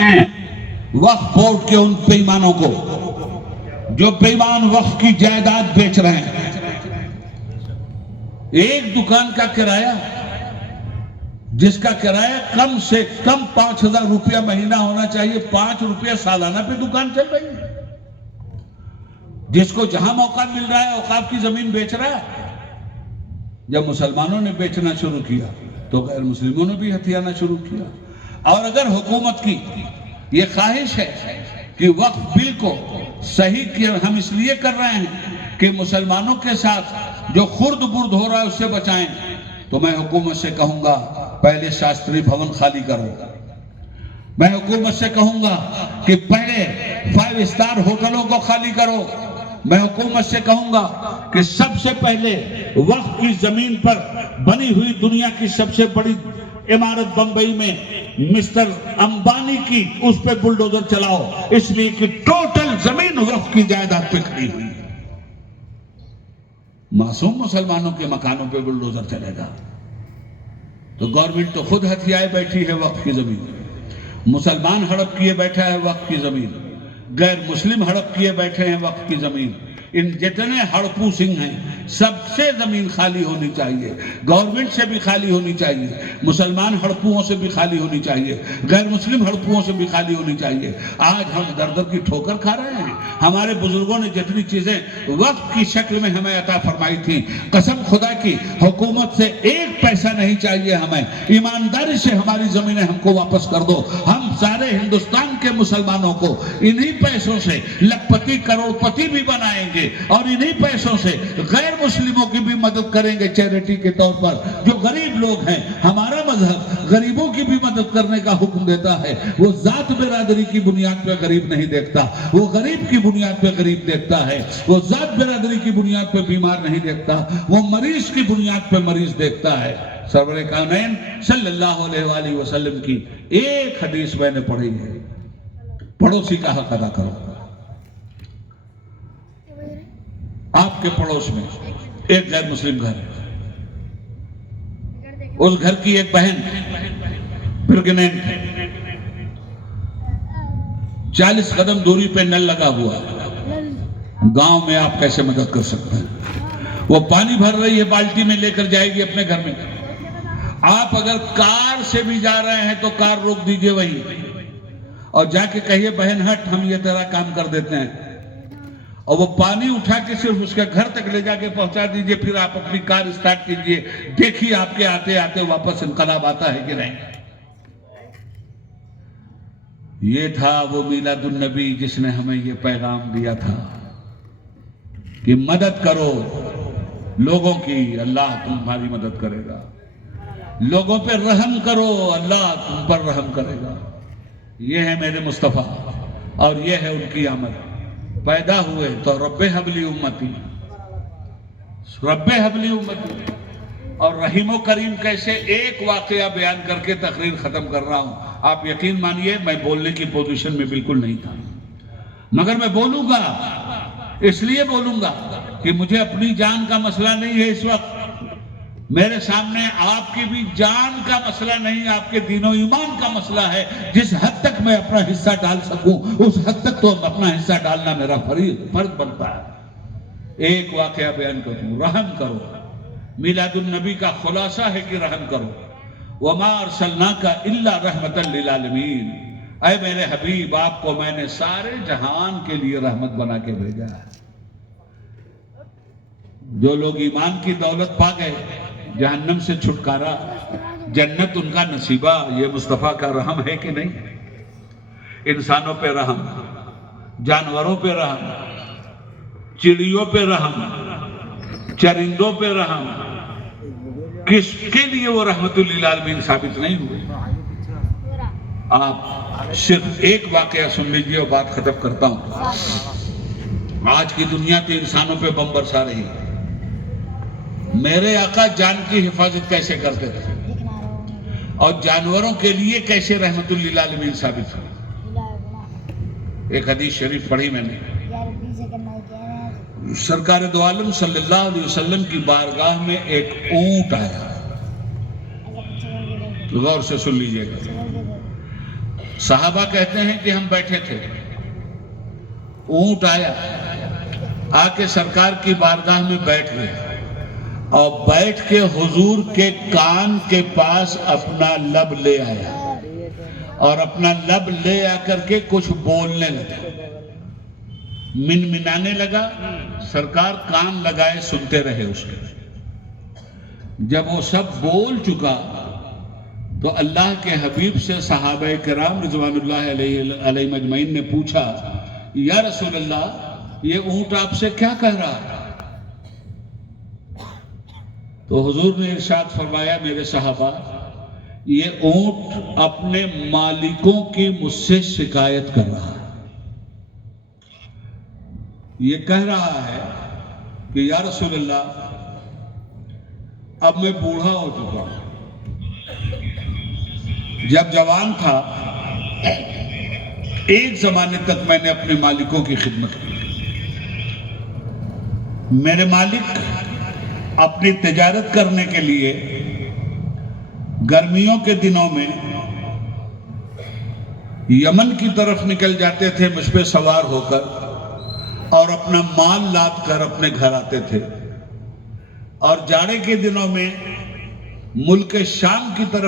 वक्फ board के उन बेईमानों को जो बेईमान वक्फ की जायदाद बेच रहे हैं। एक दुकान का किराया, जिसका किराया कम से कम 5,000 रुपया महीना होना चाहिए, 5 रुपया सालाना पे दुकान चल रही है। जिसको जहां मौका मिल रहा है औकाफ की जमीन बेच रहा है। जब मुसलमानों ने बेचना शुरू किया तो गैर मुस्लिमों ने भी हथियाना शुरू किया। और अगर हुकूमत की ये ख्वाहिश है कि वक्फ बिल को सही किया, हम इसलिए कर रहे हैं कि मुसलमानों के साथ जो खुर्द बुर्द हो रहा है उससे बचाएं, तो मैं हुकूमत से कहूंगा पहले शास्त्री भवन खाली करो। मैं हुकूमत से कहूंगा कि पहले 5 स्टार होटलों को खाली करो। मैं हुकूमत से कहूंगा कि सबसे पहले वक्फ की जमीन पर बनी हुई दुनिया की सबसे बड़ी इमारत बंबई में मिस्टर अंबानी की, उस पे बुलडोजर चलाओ, इसलिए कि टोटल जमीन वक्फ की जायदाद पे खड़ी हुई है। मासूम मुसलमानों के मकानों पे बुलडोजर चलेगा तो गवर्नमेंट तो खुद हथियाए बैठी है वक्फ की जमीन। मुसलमान हड़प किए बैठा है वक्फ की जमीन, गैर मुस्लिम हड़प किए बैठे हैं वक्फ की जमीन। इन जितने हड़पू सिंह हैं सबसे जमीन खाली होनी चाहिए, गवर्नमेंट से भी खाली होनी चाहिए, मुसलमान हड़पुओं से भी खाली होनी चाहिए, गैर मुस्लिम हड़पुओं से भी खाली होनी चाहिए। आज हम दर दर की ठोकर खा रहे हैं। हमारे बुजुर्गों ने जितनी चीजें वक्फ की शक्ल में हमें अता फरमाई थी, कसम खुदा की हुकूमत से 1 पैसा नहीं चाहिए हमें। ईमानदारी से हमारी जमीनें हमको वापस कर दो। हम सारे हिंदुस्तान के मुसलमानों को इन्हीं पैसों से लखपति करोड़पति भी बनाएंगे और इन्हीं पैसों से गैर मुस्लिमों की भी मदद करेंगे चैरिटी के तौर पर। जो गरीब लोग हैं, हमारा मजहब गरीबों की भी मदद करने का हुक्म देता है। वो जात बिरादरी की बुनियाद पर गरीब नहीं देखता, वो गरीब की बुनियाद पर गरीब देखता है। वो जात बिरादरी की बुनियाद पर बीमार नहीं देखता, वो मरीज की बुनियाद पर मरीज देखता है। सरवरे कानैन सल्लल्लाहु अलैहि वसल्लम की एक हदीस मैंने पढ़ी है, पड़ोसी का हक अदा करो। आपके पड़ोस में एक गैर मुस्लिम घर है, उस घर की एक बहन प्रेग्नेंट है, 40 कदम दूरी पे नल लगा हुआ है। गांव में आप कैसे मदद कर सकते हैं? वो पानी भर रही है, बाल्टी में लेकर जाएगी अपने घर में। आप अगर कार से भी जा रहे हैं तो कार रोक दीजिए वहीं और जाके कहिए बहन हट, हम ये तेरा काम कर देते हैं। और वो पानी उठा के सिर्फ उसके घर तक ले जाके पहुंचा दीजिए, फिर आप अपनी कार स्टार्ट कीजिए, देखिए आपके आते आते वापस इनकलाब आता है कि नहीं। ये था वो मीलादुन नबी जिसने हमें ये पैगाम दिया था कि मदद करो लोगों की, अल्लाह तुम्हारी मदद करेगा। लोगों पे रहम करो, अल्लाह तुम पर रहम करेगा। ये है मेरे मुस्तफा और ये है उनकी आमद। पैदा हुए तो रब्बे हबली उम्मती, रब्बे हबली उम्मती। और रहीमो करीम कैसे एक वाकया बयान करके तकरीर खत्म कर रहा हूं। आप यकीन मानिए मैं बोलने की पोजीशन में बिल्कुल नहीं था, मगर मैं बोलूंगा, इसलिए बोलूंगा कि मुझे अपनी जान का मसला नहीं है। इस वक्त मेरे सामने आपकी भी जान का मसला नहीं, आपके दीनो ईमान का मसला है। जिस हद तक मैं अपना हिस्सा डाल सकूं उस हद तक तो अपना हिस्सा डालना मेरा फर्ज बनता है। एक वाकया बयान करूं, रहम करो। मीलादुन नबी का खुलासा है कि रहम करो। वमा अरसलनाका इल्ला रहमतल लिल आलमीन। ऐ मेरे हबीब, आपको मैंने सारे जहान के लिए रहमत बना के भेजा है। जो लोग ईमान की दौलत पा गए, जहन्नम से छुटकारा, जन्नत उनका नसीबा। ये मुस्तफा का रहम है कि नहीं? इंसानों पे रहम, जानवरों पे रहम, चिड़ियों पे रहम, चरिंदों पे रहम। किसके लिए वो रहमतुल लिल आलमीन साबित नहीं हुए? आप सिर्फ एक वाकया सुन लीजिए और बात खत्म करता हूं। आज की दुनिया तो इंसानों पे बम बरसा रही है। मेरे आका जान की हिफाजत कैसे करते थे और जानवरों के लिए कैसे रहमतुल लिल आलमीन साबित हुए। एक हदीस शरीफ पढ़ी मैंने, सरकार दो आलम सल्लल्लाहु अलैहि वसल्लम की बारगाह में एक ऊंट आया। गौर से सुन लीजिएगा। صحابہ کہتے ہیں کہ ہم بیٹھے تھے، اونٹ آیا، آ کے سرکار کی بارگاہ میں بیٹھ گئے اور بیٹھ کے حضور کے کان کے پاس اپنا لب لے آیا اور اپنا لب لے آ کر کے کچھ بولنے لگا، منمنانے لگا۔ سرکار کان لگائے سنتے رہے اس کے۔ جب وہ سب بول چکا تو اللہ کے حبیب سے صحابہ کرام رضوان اللہ علیہ مجمعین نے پوچھا، یا رسول اللہ یہ اونٹ آپ سے کیا کہہ رہا تھا؟ تو حضور نے ارشاد فرمایا، میرے صحابہ، یہ اونٹ اپنے مالکوں کی مجھ سے شکایت کر رہا ہے۔ یہ کہہ رہا ہے کہ یا رسول اللہ اب میں بوڑھا ہو چکا ہوں، جب جوان تھا ایک زمانے تک میں نے اپنے مالکوں کی خدمت کی، میرے مالک اپنی تجارت کرنے کے لیے گرمیوں کے دنوں میں یمن کی طرف نکل جاتے تھے مجھ پہ سوار ہو کر اور اپنا مال لاد کر اپنے گھر آتے تھے، اور جاڑے کے دنوں میں ملک شام کی طرف